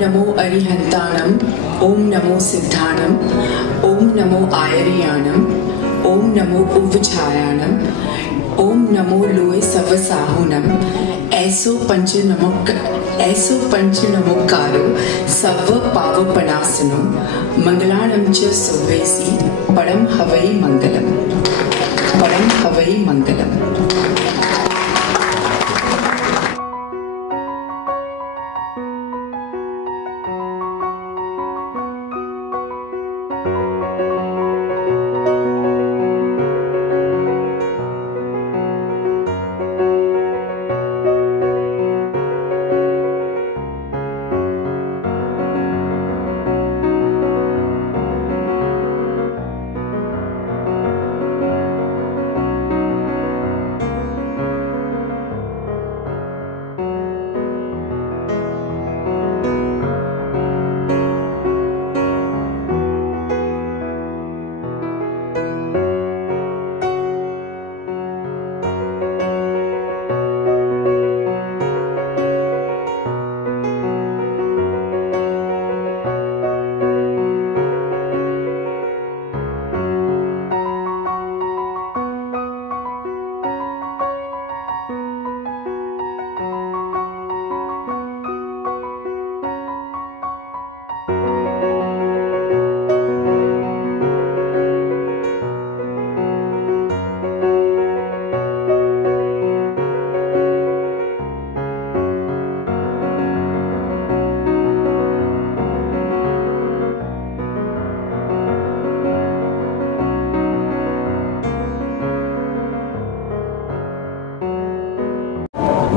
नमो अरिहंताणं, ओम नमो सिद्धाणं, ओम नमो आयर्याणं, ओम नमो उवछायाणं, ओम नमो लोय सवसाहुणं। ऐसो पंच नमोकारो सव पावपनासनो, मंगलाणं च सुवेसी परम हवै मंगलम, परम हवै मंगलम।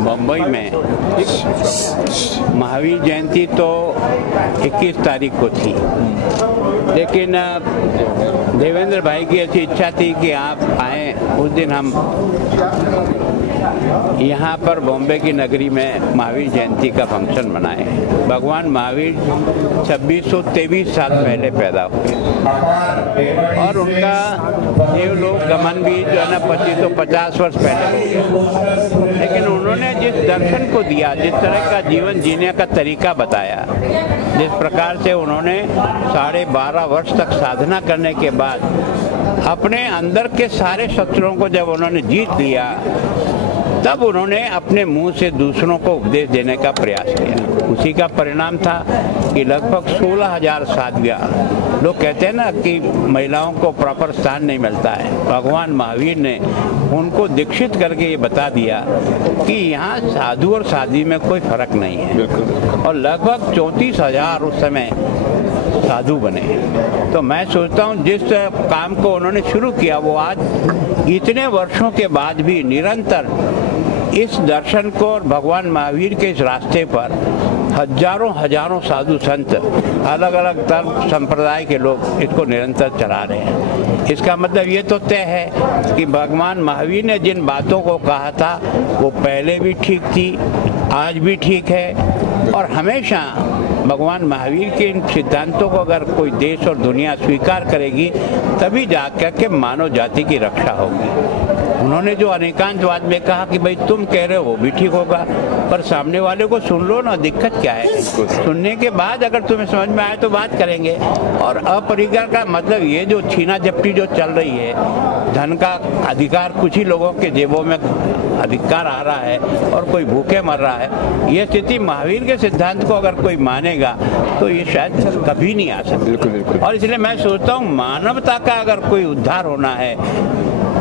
मुंबई में महावीर जयंती तो 21 तारीख को थी, लेकिन देवेंद्र भाई की ऐसी इच्छा थी कि आप आए। उस दिन हम यहाँ पर बॉम्बे की नगरी में महावीर जयंती का फंक्शन मनाए। भगवान महावीर 2623 साल पहले पैदा हुए और उनका देवलोक गमन भी जो है ना 2550 वर्ष पहले हो गया। लेकिन उन्होंने जिस दर्शन को दिया, जिस तरह का जीवन जीने का तरीका बताया, जिस प्रकार से उन्होंने 12.5 वर्ष तक साधना करने के बाद अपने अंदर के सारे शत्रुओं को जब उन्होंने जीत लिया, तब उन्होंने अपने मुंह से दूसरों को उपदेश देने का प्रयास किया। उसी का परिणाम था कि लगभग 16,000 साधवियाँ, लोग कहते हैं ना कि महिलाओं को प्रॉपर स्थान नहीं मिलता है, भगवान महावीर ने उनको दीक्षित करके ये बता दिया कि यहाँ साधु और साध्वी में कोई फर्क नहीं है। और लगभग 34,000 उस समय साधु बने। तो मैं सोचता हूँ जिस काम को उन्होंने शुरू किया वो आज इतने वर्षों के बाद भी निरंतर इस दर्शन को और भगवान महावीर के इस रास्ते पर हजारों साधु संत, अलग अलग धर्म संप्रदाय के लोग इसको निरंतर चला रहे हैं। इसका मतलब ये तो तय है कि भगवान महावीर ने जिन बातों को कहा था वो पहले भी ठीक थी, आज भी ठीक है, और हमेशा भगवान महावीर के इन सिद्धांतों को अगर कोई देश और दुनिया स्वीकार करेगी तभी जाकर के मानव जाति की रक्षा होगी। उन्होंने जो अनेकांतवाद में कहा कि भाई तुम कह रहे हो वो भी ठीक होगा, पर सामने वाले को सुन लो ना, दिक्कत क्या है। सुनने के बाद अगर तुम्हें समझ में आए तो बात करेंगे। और अपरिग्रह का मतलब ये जो छीना झपटी जो चल रही है, धन का अधिकार कुछ ही लोगों के जेबों में अधिकार आ रहा है और कोई भूखे मर रहा है, ये स्थिति महावीर के सिद्धांत को अगर कोई मानेगा तो ये शायद कभी नहीं आ सकती। और इसलिए मैं सोचता हूँ मानवता का अगर कोई उद्धार होना है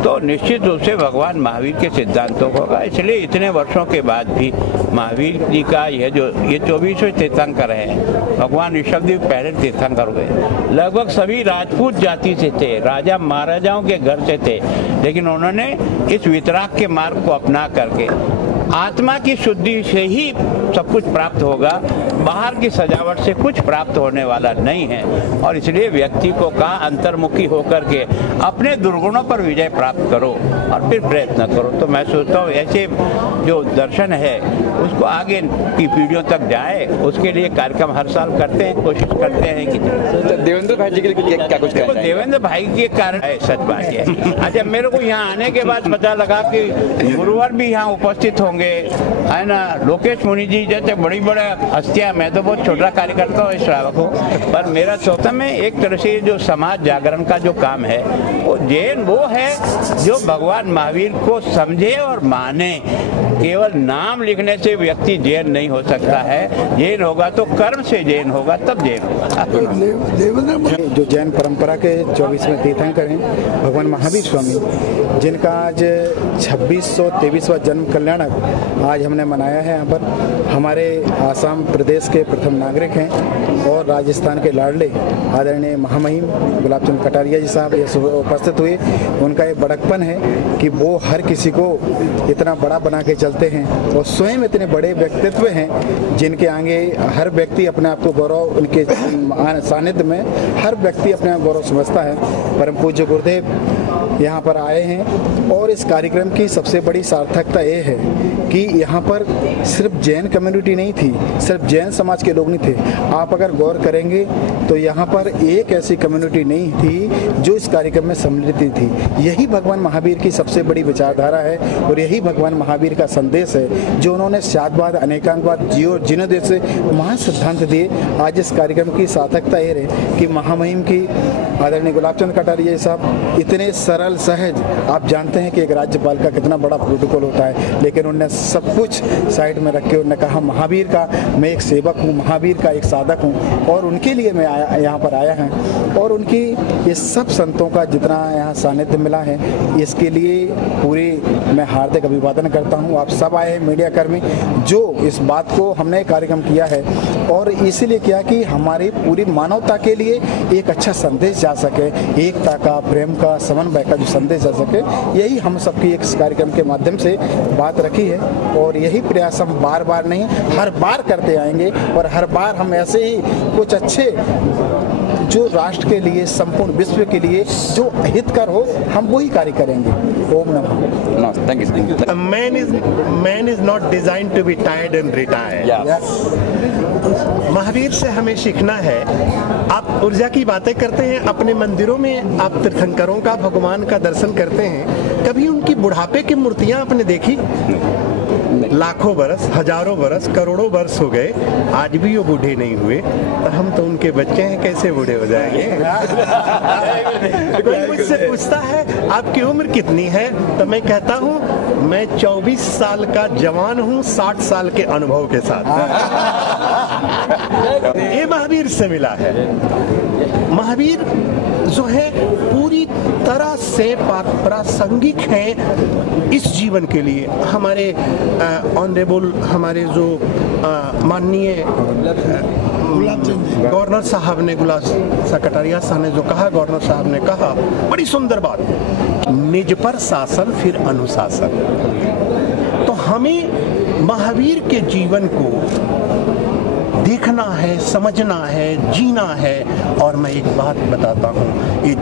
तो निश्चित रूप से भगवान महावीर के सिद्धांतों को होगा। इसलिए इतने वर्षों के बाद भी महावीर जी का ये 24वें तीर्थंकर है। भगवान ऋषभदेव पहले तीर्थंकर हुए, लगभग सभी राजपूत जाति से थे, राजा महाराजाओं के घर से थे, लेकिन उन्होंने इस वितराग के मार्ग को अपना करके आत्मा की शुद्धि से ही सब कुछ प्राप्त होगा, बाहर की सजावट से कुछ प्राप्त होने वाला नहीं है। और इसलिए व्यक्ति को कहा अंतर्मुखी होकर के अपने दुर्गुणों पर विजय प्राप्त करो और फिर प्रयत्न करो। तो मैं सोचता हूँ ऐसे जो दर्शन है उसको आगे की पीढ़ियों तक जाए, उसके लिए कार्यक्रम हर साल करते हैं, कोशिश करते हैं कि देवेंद्र भाई जी के लिए क्या कुछ कहना है? देवेंद्र भाई के कारण है, सच बात है। अच्छा, मेरे को यहाँ आने के बाद पता लगा कि गुरुवार भी यहाँ उपस्थित होंगे होंगे, है ना, लोकेश मुनि जी जैसे बड़ी बड़ा हस्तियां। मैं तो बहुत छोटा कार्यकर्ता हूँ, श्रावक हूँ, पर मेरा सोचता में एक तरह से जो समाज जागरण का जो काम है वो जैन वो है जो भगवान महावीर को समझे और माने। केवल नाम लिखने से व्यक्ति जैन नहीं हो सकता है, जैन होगा तो कर्म से जैन होगा, तब जैन होगा। जो जैन परंपरा के 24वें तीर्थंकर हैं भगवान महावीर स्वामी, जिनका आज 2623वां जन्म कल्याणक आज हमने मनाया है। यहाँ पर हमारे आसाम प्रदेश के प्रथम नागरिक हैं और राजस्थान के लाडले आदरणीय महामहिम गुलाबचंद कटारिया जी साहब ये उपस्थित हुए। उनका एक बड़कपन है कि वो हर किसी को इतना बड़ा बना के चलते हैं और स्वयं इतने बड़े व्यक्तित्व हैं जिनके आगे हर व्यक्ति अपने आप को गौरव, उनके सानिध्य में हर व्यक्ति अपने आप गौरव समझता है। परम पूज्य गुरुदेव यहाँ पर आए हैं और इस कार्यक्रम की सबसे बड़ी सार्थकता ये है कि यहाँ पर सिर्फ जैन कम्युनिटी नहीं थी, सिर्फ जैन समाज के लोग नहीं थे। आप अगर गौर करेंगे तो यहाँ पर एक ऐसी कम्युनिटी नहीं थी जो इस कार्यक्रम में सम्मिलित थी। यही भगवान महावीर की सबसे बड़ी विचारधारा है और यही भगवान महावीर का संदेश है जो उन्होंने शादवाद, अनेकांतवाद, जीनोदय से महान सिद्धांत दिए। आज इस कार्यक्रम की सार्थकता ये रहे कि महामहिम की आदरणीय गुलाबचंद कटारिया साहब इतने सरल सहज, आप जानते हैं कि एक राज्यपाल का कितना बड़ा प्रोटोकॉल होता है, लेकिन उन्होंने सब कुछ साइड में रख के उन्होंने कहा महावीर का मैं एक सेवक हूँ, महावीर का एक साधक हूँ और उनके लिए मैं यहाँ पर आया हूँ। और उनकी ये सब संतों का जितना यहाँ सानिध्य मिला है इसके लिए पूरी मैं हार्दिक अभिवादन करता हूँ। आप सब आए हैं मीडिया कर्मी जो इस बात को हमने कार्यक्रम किया है और इसीलिए किया कि हमारी पूरी मानवता के लिए एक अच्छा संदेश जा सके, एकता का, प्रेम का, समन्वय का जो संदेश जा सके, यही हम सबकी एक कार्यक्रम के माध्यम से बात रखी है। और यही प्रयास हम बार बार नहीं हर बार करते आएंगे और हर बार हम ऐसे ही कुछ अच्छे जो राष्ट्र के लिए, संपूर्ण विश्व के लिए जो हितकर हो, हम वही कार्य करेंगे। ओम नमः। Thank you. Man is not designed to be tired and retire. Mahavir से हमें सीखना है। आप ऊर्जा की बातें करते हैं, अपने मंदिरों में आप तीर्थंकरों का, भगवान का दर्शन करते हैं, कभी उनकी बुढ़ापे की मूर्तियां आपने देखी? लाखों बरस, हजारों बरस, करोड़ों वर्ष हो गए, आज भी वो बूढ़े नहीं हुए, तो हम तो उनके बच्चे हैं, कैसे बूढ़े हो जाएंगे? कोई मुझसे पूछता है आपकी उम्र कितनी है, तो मैं कहता हूँ मैं 24 साल का जवान हूँ 60 साल के अनुभव के साथ। ये महावीर से मिला है। महावीर जो है पूरी तरह से प्रासंगिक है इस जीवन के लिए। हमारे ऑनरेबल, हमारे जो माननीय गवर्नर साहब ने, गुलाब कटारिया साहब ने जो कहा, गवर्नर साहब ने कहा बड़ी सुंदर बात, निज पर शासन फिर अनुशासन। तो हमें महावीर के जीवन को देखना है, समझना है, जीना है। और मैं एक बात बताता हूँ, ये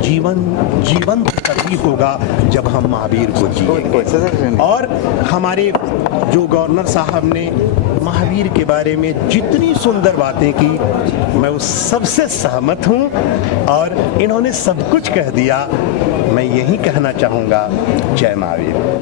जीवन तभी होगा जब हम महावीर को जिएंगे। और हमारे जो गवर्नर साहब ने महावीर के बारे में जितनी सुंदर बातें की, मैं उस सबसे सहमत हूँ और इन्होंने सब कुछ कह दिया। मैं यही कहना चाहूँगा, जय महावीर।